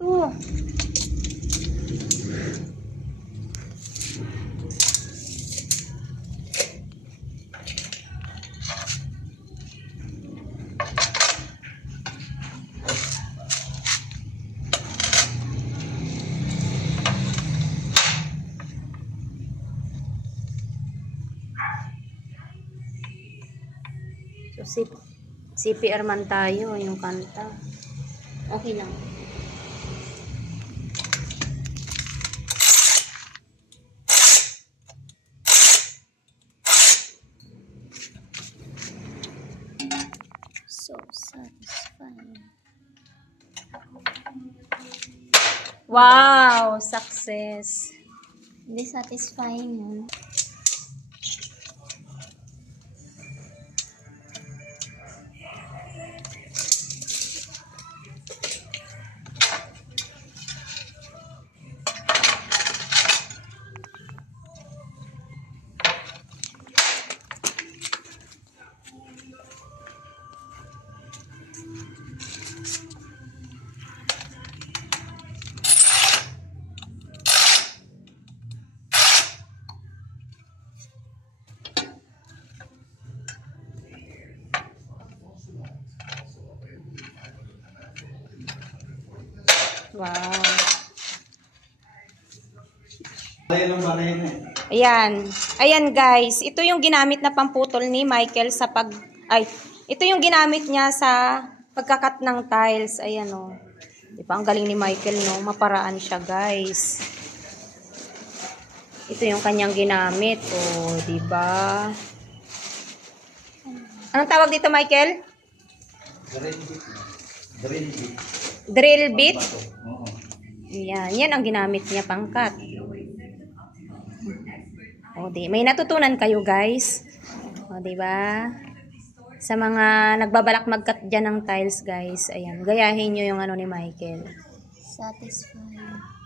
Oh. So, CPR man tayo, yung kanta. Okay lang. So satisfying. Wow! Success! Hindi satisfying yun. Wow. Ayan. Ayan guys. Ito yung ginamit na pamputol ni Michael sa ito yung ginamit niya sa pagkakat ng tiles. Ayan o. Diba? Ang galing ni Michael, no? Maparaan siya guys. Ito yung kanyang ginamit. O, diba? Anong tawag dito, Michael? Drill bit. Drill bit? Yan. Yan ang ginamit niya pangkat. O, may natutunan kayo guys. O, diba? Sa mga nagbabalak magkat dyan ng tiles guys. Ayan. Gayahin nyo yung ano ni Michael. Satisfying.